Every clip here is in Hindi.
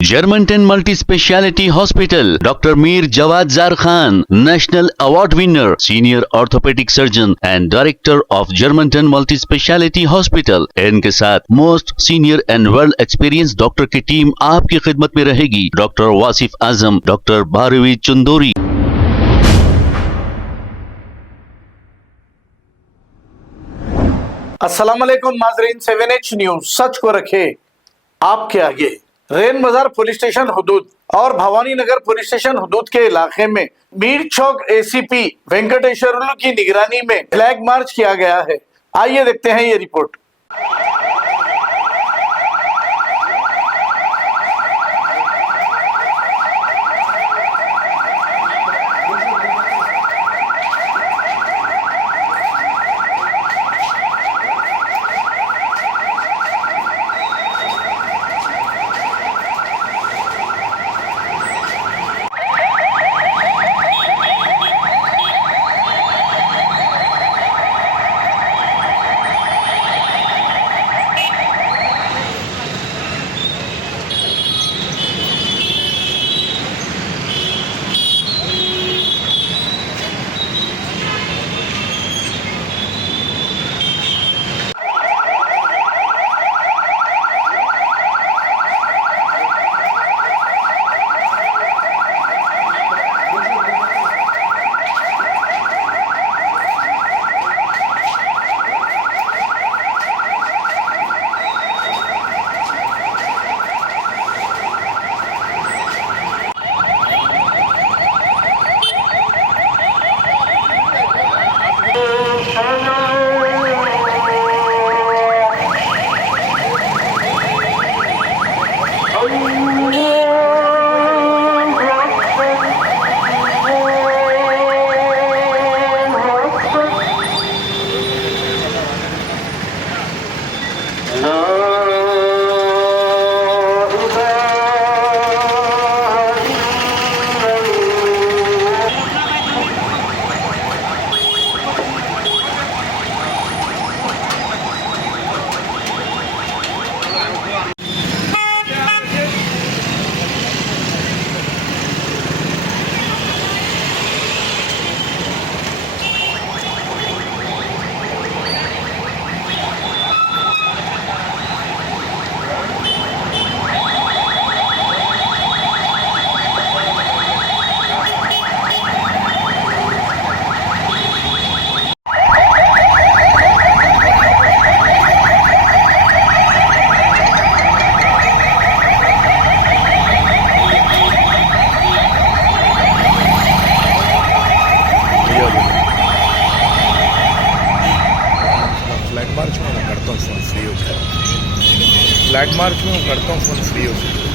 Germantown Multi-Speciality Hospital, Dr. Mir Jawad Zar Khan, National Award winner, Senior Orthopedic Surgeon and Director of Germantown Multi-Speciality Hospital। इनके साथ most senior and world experience doctor की टीम आपकी खिदमत में रहेगी। Doctor Wasif Azam, doctor Bharvi Chandori. अस्सलाम वालेकुम नाज़रीन, 7H न्यूज सच को रखे आपके आगे। रेन बाजार पुलिस स्टेशन हुदूद और भवानी नगर पुलिस स्टेशन हुदूद के इलाके में मीर चौक एसीपी वेंकटेश्वरलू की निगरानी में फ्लैग मार्च किया गया है। आइए देखते हैं ये रिपोर्ट। फ्लैग मार्च में मैं करता हूँ फ़ोन फ्री होकर। फ्लैग मार्च में मैं करता हूँ फ़ोन फ्री होकर।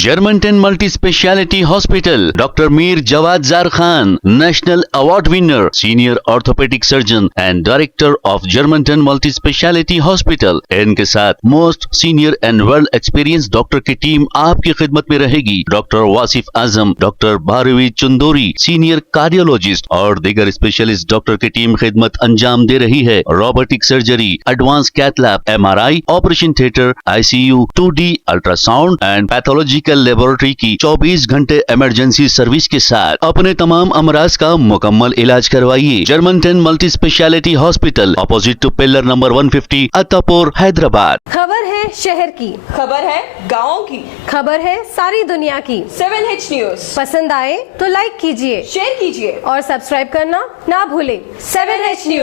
Germantown Multi-Speciality Hospital, Dr. Mir Jawad Zar Khan, National Award winner, Senior Orthopedic Surgeon and Director of Germantown Multi-Speciality Hospital। इनके साथ most senior and world experience doctor की टीम आपकी खिदमत में रहेगी। Doctor Wasif Azam, doctor Bharvi Chandori, senior cardiologist और दीगर स्पेशलिस्ट डॉक्टर की टीम खिदमत अंजाम दे रही है। Robotic surgery, advance cath lab, MRI, operation theatre, ICU, 2D ultrasound and pathological laboratory की 24 घंटे इमरजेंसी सर्विस के साथ अपने तमाम अमराज का मुकम्मल इलाज करवाइए। Germanten multi speciality hospital, opposite to pillar number 150, Attapur, Hyderabad. खबर है शहर की, खबर है गाँव की, खबर है सारी दुनिया की। 7H न्यूज पसंद आए तो लाइक कीजिए, शेयर कीजिए और सब्सक्राइब करना ना भूलें। 7H news.